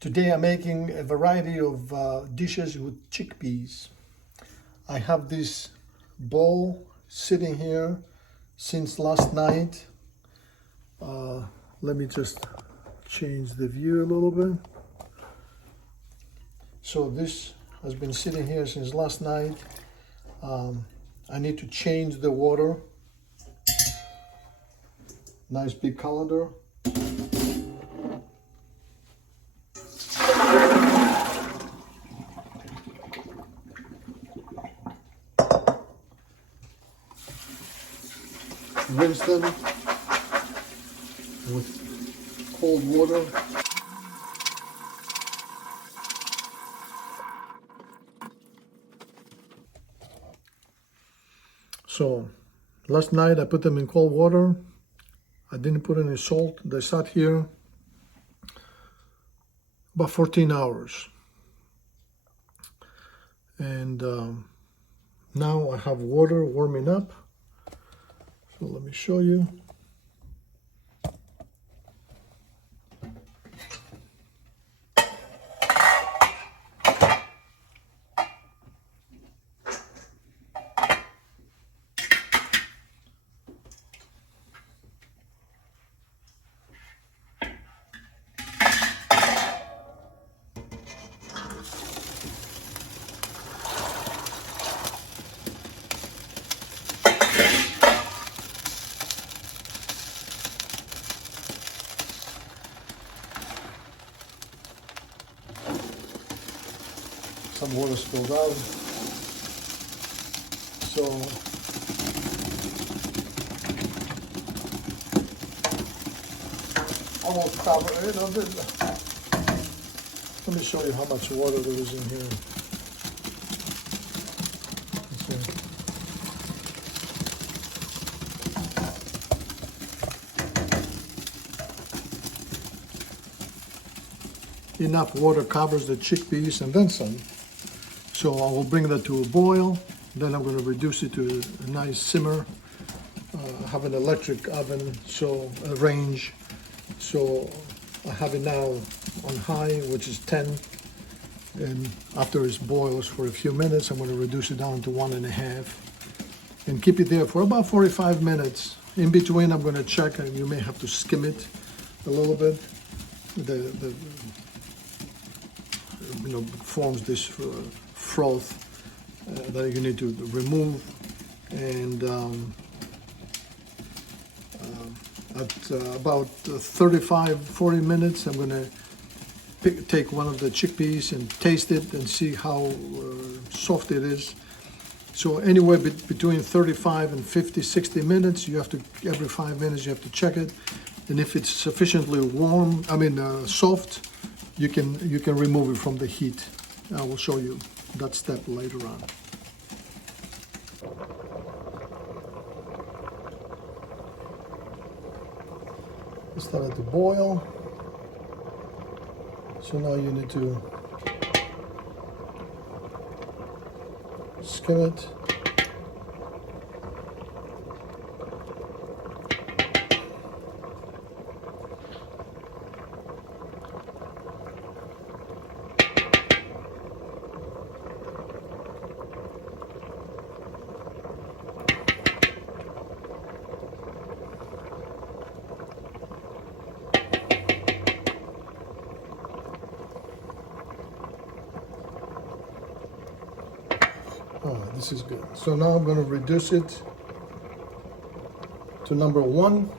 Today I'm making a variety of dishes with chickpeas. I have this bowl sitting here since last night. Let me just change the view a little bit. So this has been sitting here since last night. I need to change the water. Nice big colander. Rinse them with cold water. So last night I put them in cold water. I didn't put any salt. They sat here about 14 hours. And now I have water warming up. So let me show you. Some water spilled out. So I won't cover it a bit. Let me show you how much water there is in here. Enough water covers the chickpeas and then some. So I will bring that to a boil. Then I'm going to reduce it to a nice simmer. I have an electric oven, so a range. So I have it now on high, which is 10. And after it boils for a few minutes, I'm going to reduce it down to 1.5 and keep it there for about 45 minutes. In between, I'm going to check, and you may have to skim it a little bit. The forms this froth that you need to remove, and at about 35-40 minutes I'm going to take one of the chickpeas and taste it and see how soft it is. So anywhere between 35 and 50-60 minutes, you have to, every 5 minutes you have to check it, and if it's sufficiently warm, soft, you can remove it from the heat. I will show you that step later on. It started to boil. So now you need to skim it. This is good. So now I'm going to reduce it to number 1,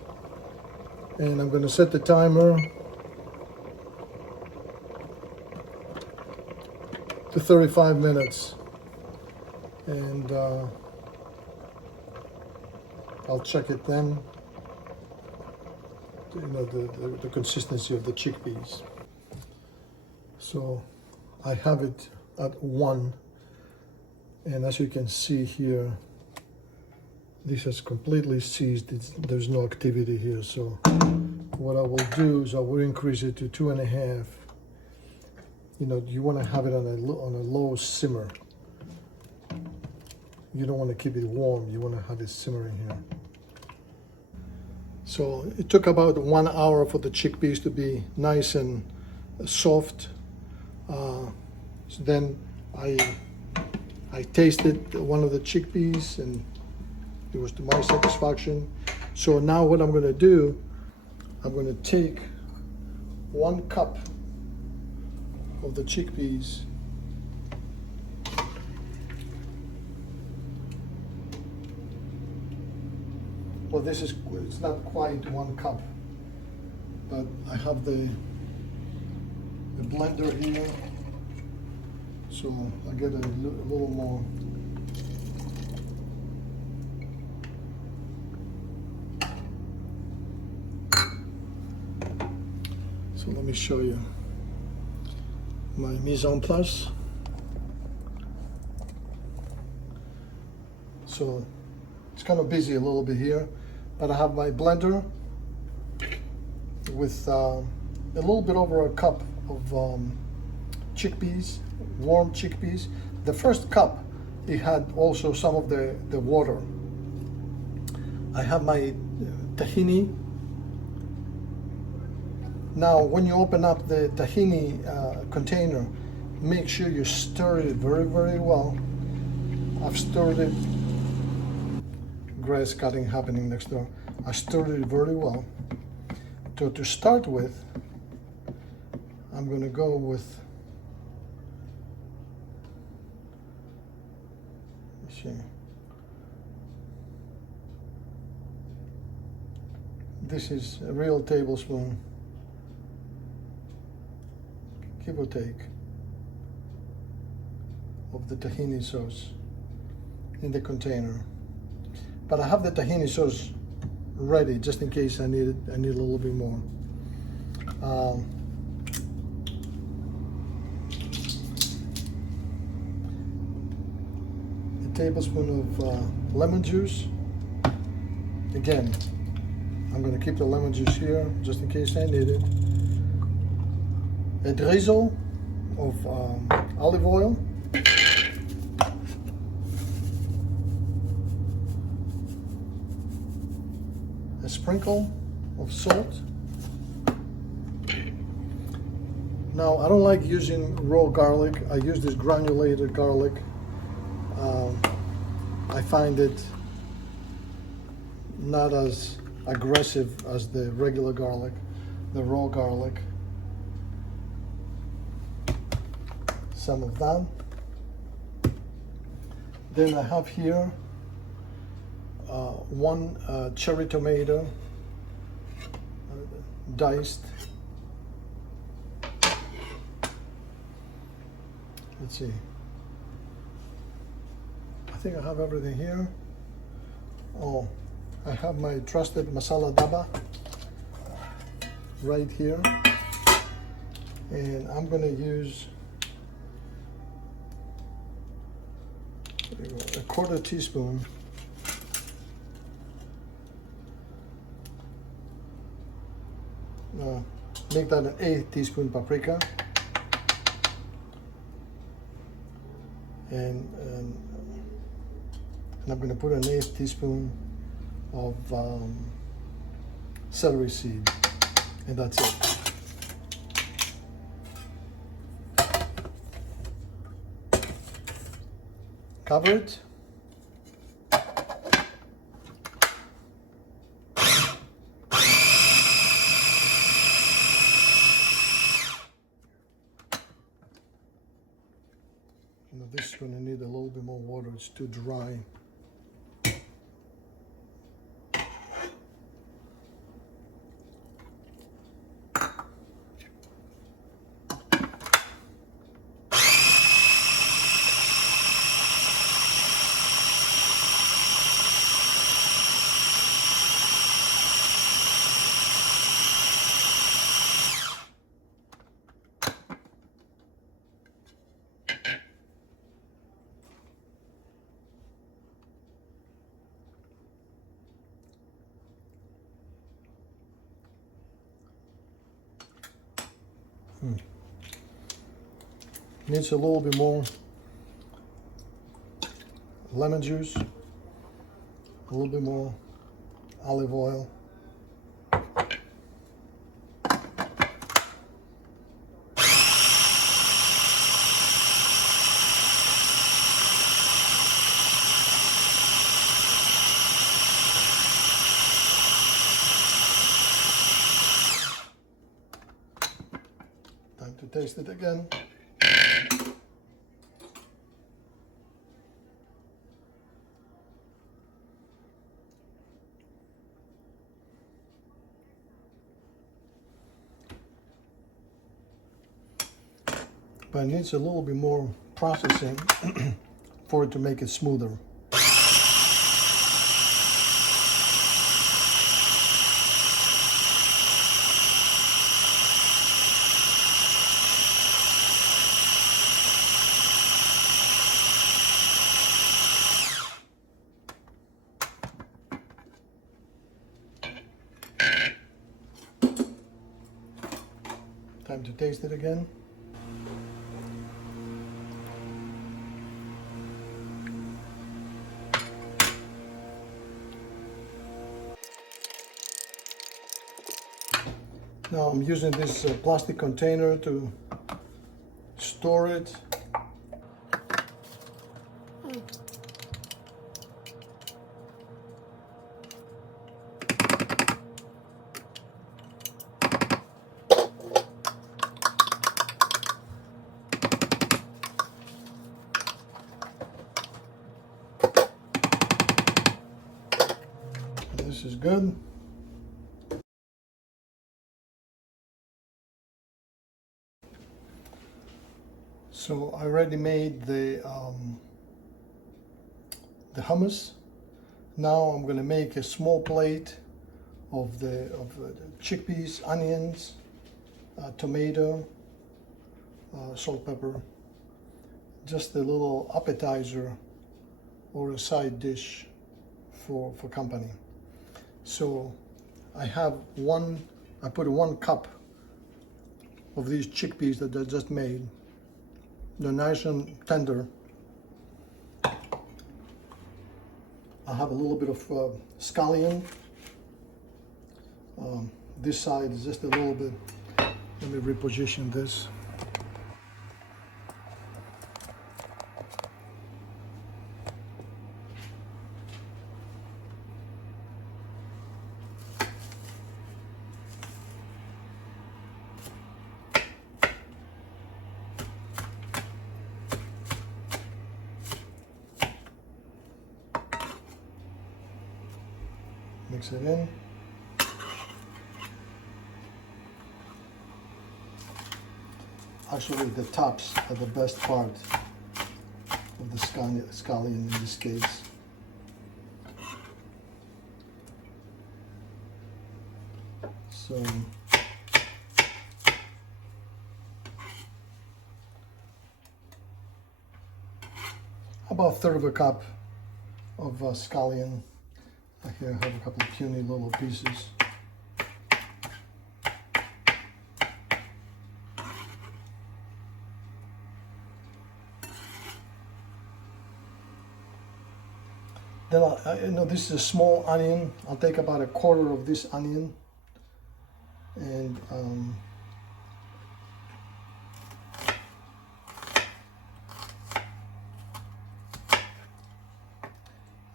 and I'm going to set the timer to 35 minutes, and I'll check it then, the consistency of the chickpeas. So I have it at 1. And as you can see here, this has completely ceased. There's no activity here. So what I will do is I will increase it to 2.5. You want to have it on a low simmer. You don't want to keep it warm. You want to have it simmering here. So it took about 1 hour for the chickpeas to be nice and soft. So then I tasted one of the chickpeas and it was to my satisfaction. So now what I'm going to do, I'm going to take 1 cup of the chickpeas. Well, it's not quite 1 cup, but I have the blender here, so I get a little more. So let me show you my mise en place. So it's kind of busy a little bit here, but I have my blender with a little bit over a cup of chickpeas, warm chickpeas. The first cup, it had also some of the water. I have my tahini. Now, when you open up the tahini container, make sure you stir it very, very well. I've stirred it. Grass cutting happening next door. I stirred it very well. So to start with, I'm going to go with, let's see, this is a real tablespoon, give or take, of the tahini sauce in the container. But I have the tahini sauce ready just in case I need a little bit more. A tablespoon of lemon juice. Again, I'm going to keep the lemon juice here just in case I need it. A drizzle of olive oil. A sprinkle of salt. Now, I don't like using raw garlic. I use this granulated garlic. I find it not as aggressive as the regular garlic, the raw garlic. Some of that. Then I have here 1 cherry tomato, diced. Let's see. I think I have everything here. Oh, I have my trusted masala daba right here, and I'm going to use a 1/4 teaspoon make that an 1/8 teaspoon paprika, and I'm going to put an 1/8 teaspoon of celery seed, and that's it. Cover it. Now this is going to need a little bit more water. It's too dry. Needs a little bit more lemon juice, a little bit more olive oil. to taste it again. But it needs a little bit more processing for it to make it smoother. Time to taste it again. Now I'm using this plastic container to store it. This is good. So I already made the hummus. Now I'm going to make a small plate of the chickpeas, onions, tomato, salt, pepper. Just a little appetizer or a side dish for company. So I put 1 cup of these chickpeas that I just made. They're nice and tender. I have a little bit of scallion. This side is just a little bit. Let me reposition this. Mix it in. Actually, the tops are the best part of the scallion in this case. So about 1/3 of a cup of scallion. Here I have a couple of puny little pieces. Then this is a small onion. I'll take about 1/4 of this onion, and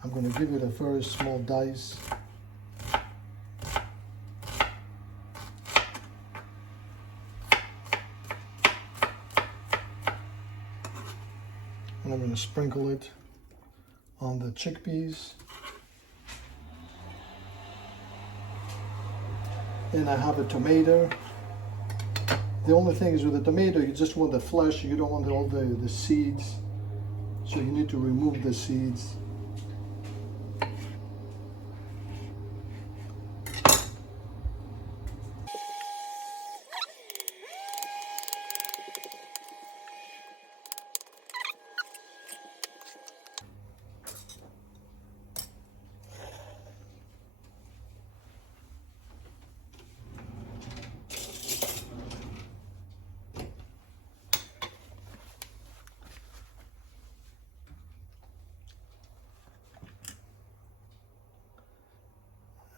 I'm going to give it a very small dice. And I'm going to sprinkle it on the chickpeas. Then I have a tomato. The only thing is with the tomato, you just want the flesh, you don't want all the seeds. So you need to remove the seeds.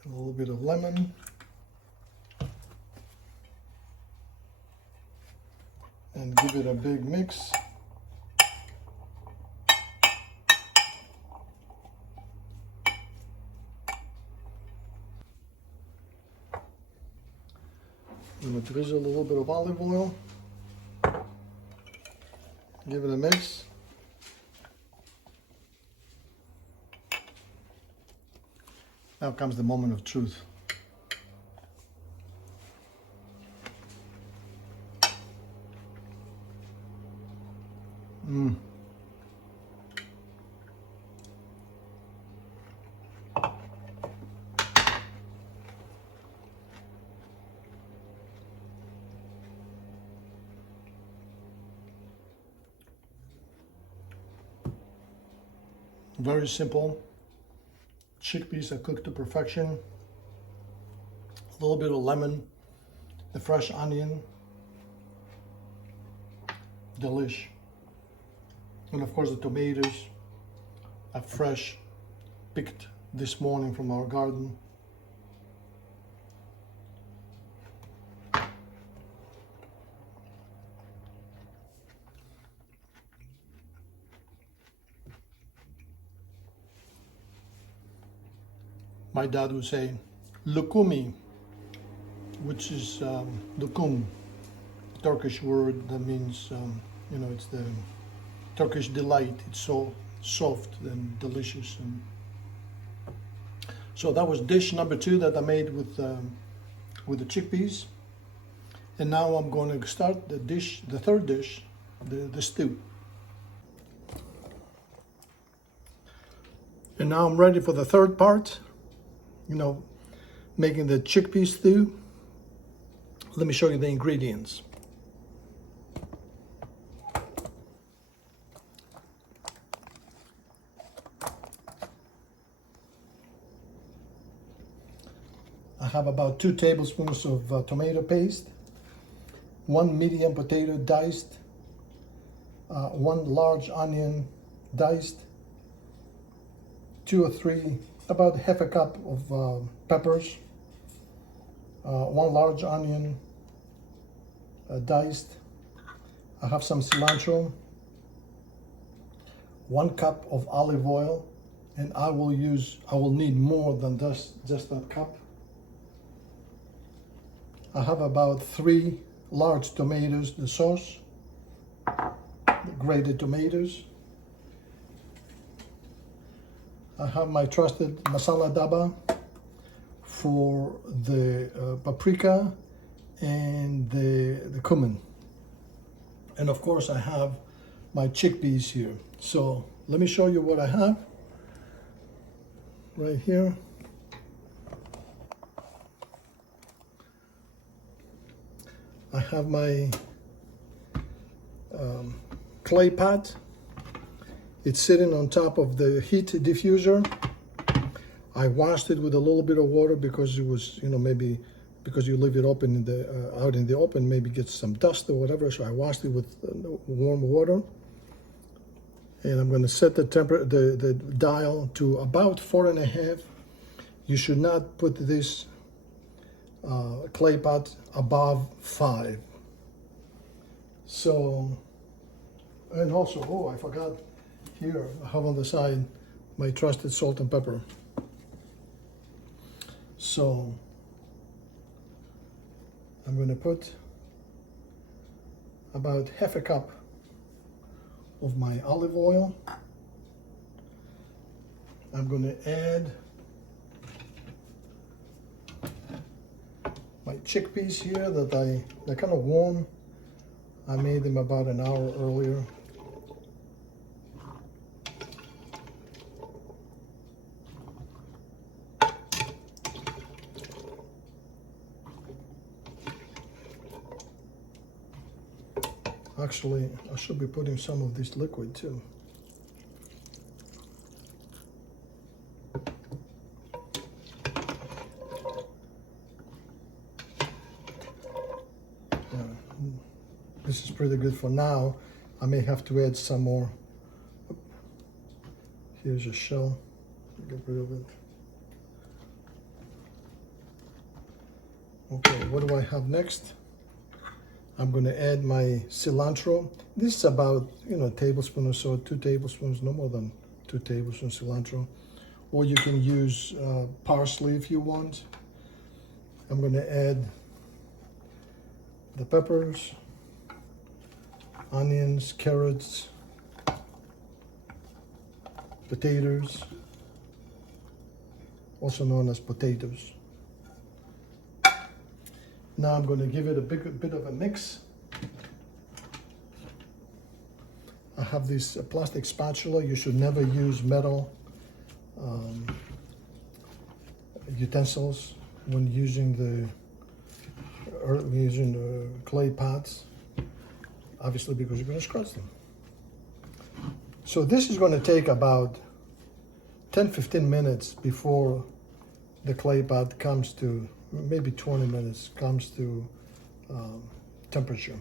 A little bit of lemon. And give it a big mix. I'm going to drizzle a little bit of olive oil. Give it a mix. Now comes the moment of truth. Very simple. Chickpeas are cooked to perfection. A little bit of lemon, the fresh onion, delish. And of course the tomatoes are fresh, picked this morning from our garden. My dad would say lukumi, which is lukum, Turkish word that means, you know, it's the Turkish delight. It's so soft and delicious. And so that was dish number 2 that I made with the chickpeas. And now I'm going to start the third dish, the stew. And now I'm ready for the third part, you know, making the chickpea stew. Let me show you the ingredients. I have about 2 tablespoons of tomato paste, 1 medium potato diced, 1 large onion diced, 2 or 3, about half a cup of peppers, 1 large onion diced. I have some cilantro, 1 cup of olive oil, and I will need more than just that cup. I have about 3 large tomatoes, the sauce, the grated tomatoes. I have my trusted masala daba for the paprika and the cumin. And of course I have my chickpeas here. So let me show you what I have right here. I have my clay pot. It's sitting on top of the heat diffuser. I washed it with a little bit of water because it was, you know, maybe because you leave it open in the out in the open, maybe get some dust or whatever. So I washed it with warm water. And I'm going to set the dial to about 4.5. You should not put this clay pot above 5. So, and also, oh, I forgot. Here, I have on the side my trusted salt and pepper. So, I'm going to put about half a cup of my olive oil. I'm going to add my chickpeas here they're kind of warm. I made them about an hour earlier. Actually, I should be putting some of this liquid too. This is pretty good for now. I may have to add some more. Here's a shell. Get rid of it. Okay, what do I have next? I'm going to add my cilantro. This is about, you know, a tablespoon or so, 2 tablespoons, no more than 2 tablespoons cilantro. Or you can use parsley if you want. I'm going to add the peppers, onions, carrots, potatoes, also known as potatoes. Now I'm going to give it a bit of a mix. I have this plastic spatula. You should never use metal utensils when using the clay pots, obviously because you're going to scratch them. So this is going to take about 10-15 minutes before the clay pot comes to, maybe 20 minutes, comes to temperature.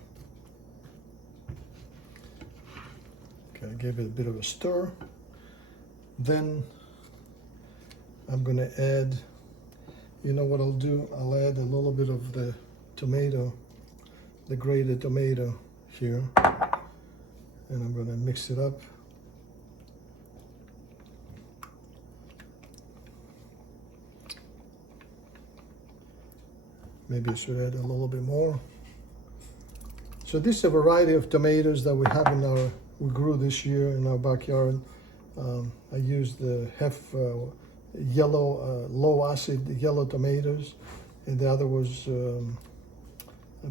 Okay, I gave it a bit of a stir. Then I'm going to add, you know what I'll do? I'll add a little bit of the tomato, the grated tomato here, and I'm going to mix it up. Maybe I should add a little bit more. So this is a variety of tomatoes that we have we grew this year in our backyard. I used the yellow, low acid yellow tomatoes, and the other was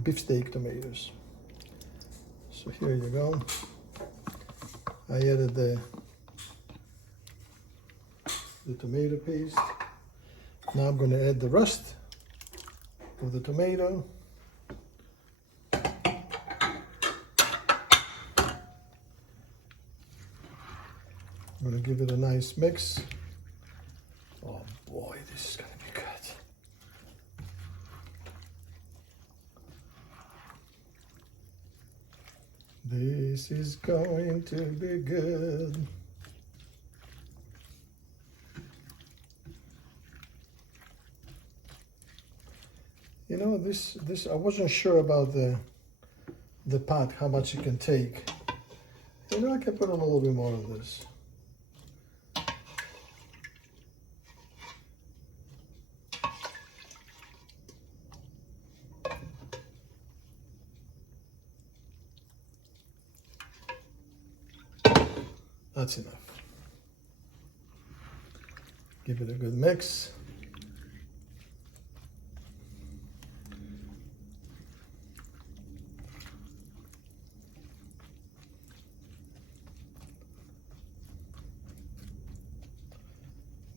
beefsteak tomatoes. So here you go. I added the tomato paste. Now I'm going to add the rest of the tomato. I'm going to give it a nice mix. Oh boy, this is going to be good. This is going to be good. You know, this I wasn't sure about the pot, how much it can take. You know, I can put a little bit more of this. That's enough. Give it a good mix.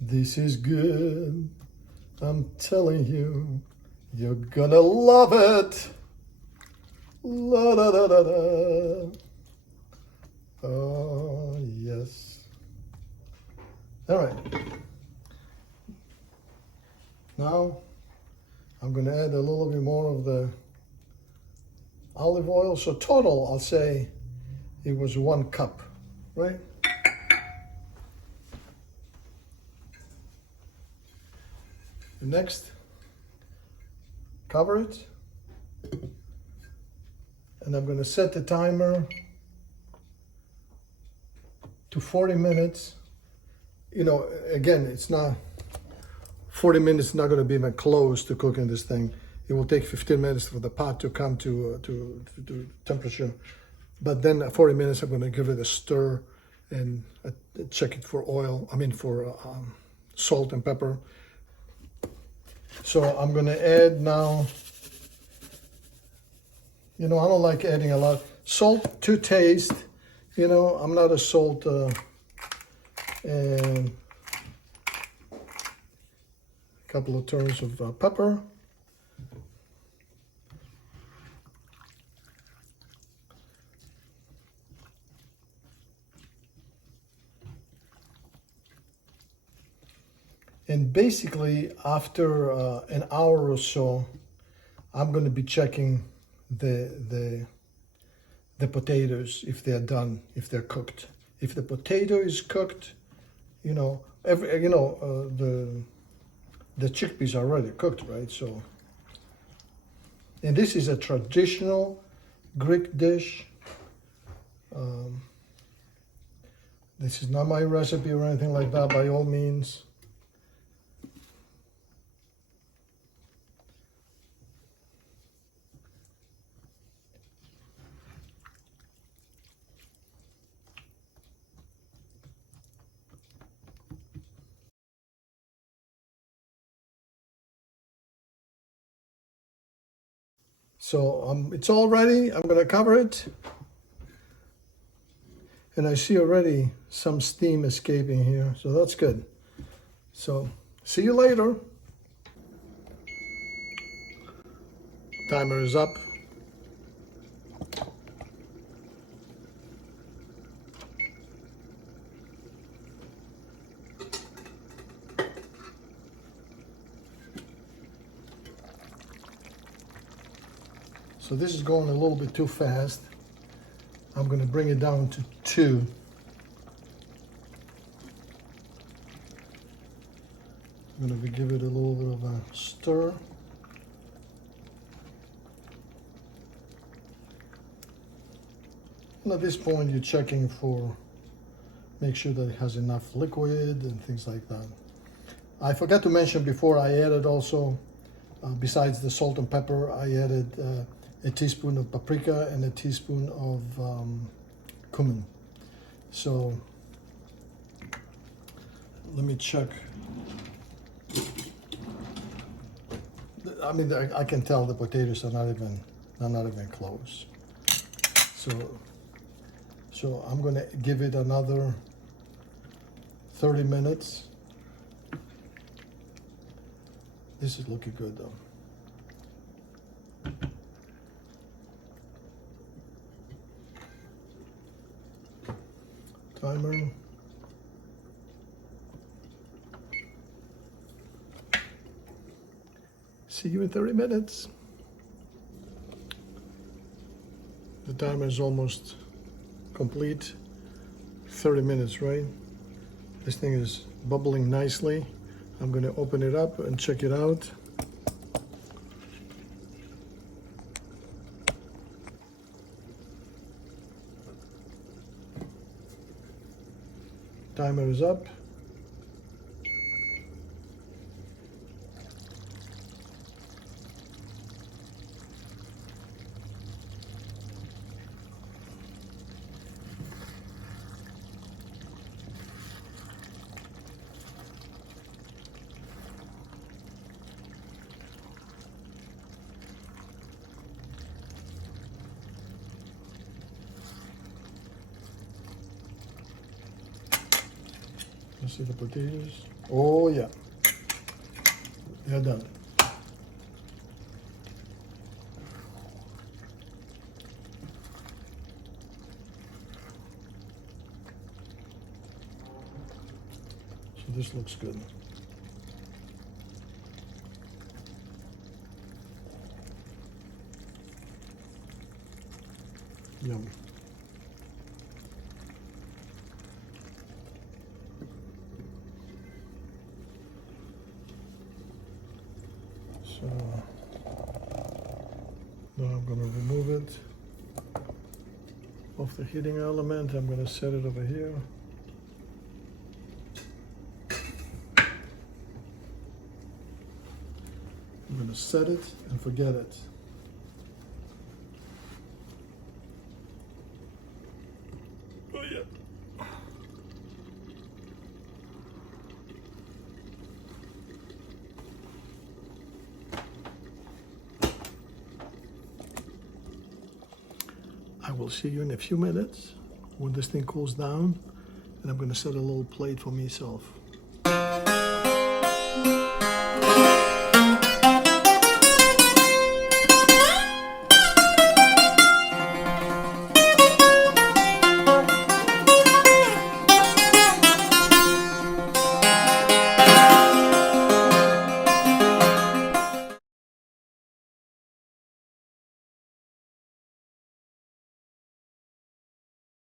This is good. I'm telling you, you're gonna love it. La da da da da. Oh, yes. All right. Now, I'm going to add a little bit more of the olive oil. So total, I'll say it was 1 cup, right? Next, cover it. And I'm going to set the timer to 40 minutes. You know, again, it's not 40 minutes, not going to be even close to cooking this thing. It will take 15 minutes for the pot to come to temperature. But then at 40 minutes, I'm going to give it a stir and check it for oil. I mean, for salt and pepper. So I'm going to add now, you know, I don't like adding a lot. Salt to taste. You know, I'm not a salt and a couple of turns of pepper. And basically, after an hour or so, I'm going to be checking the potatoes, if they're done, if they're cooked. If the potato is cooked, you know, the chickpeas are already cooked, right? So, and this is a traditional Greek dish. This is not my recipe or anything like that, by all means. So it's all ready. I'm gonna cover it. And I see already some steam escaping here, so that's good. So see you later. Timer is up. So this is going a little bit too fast. I'm going to bring it down to 2. I'm going to give it a little bit of a stir. And at this point, you're checking for, make sure that it has enough liquid and things like that. I forgot to mention before, I added also, besides the salt and pepper, I added a teaspoon of paprika and a teaspoon of cumin. So let me check. I mean, I can tell the potatoes are not even close. So I'm gonna give it another 30 minutes. This is looking good though. Timer. See you in 30 minutes. The timer is almost complete. 30 minutes, right? This thing is bubbling nicely. I'm going to open it up and check it out. Timer is up. You see the potatoes? Oh yeah, they're done. So this looks good. Yum. So now I'm going to remove it off the heating element. I'm going to set it over here. I'm going to set it and forget it. Oh yeah. I will see you in a few minutes when this thing cools down, and I'm going to set a little plate for myself.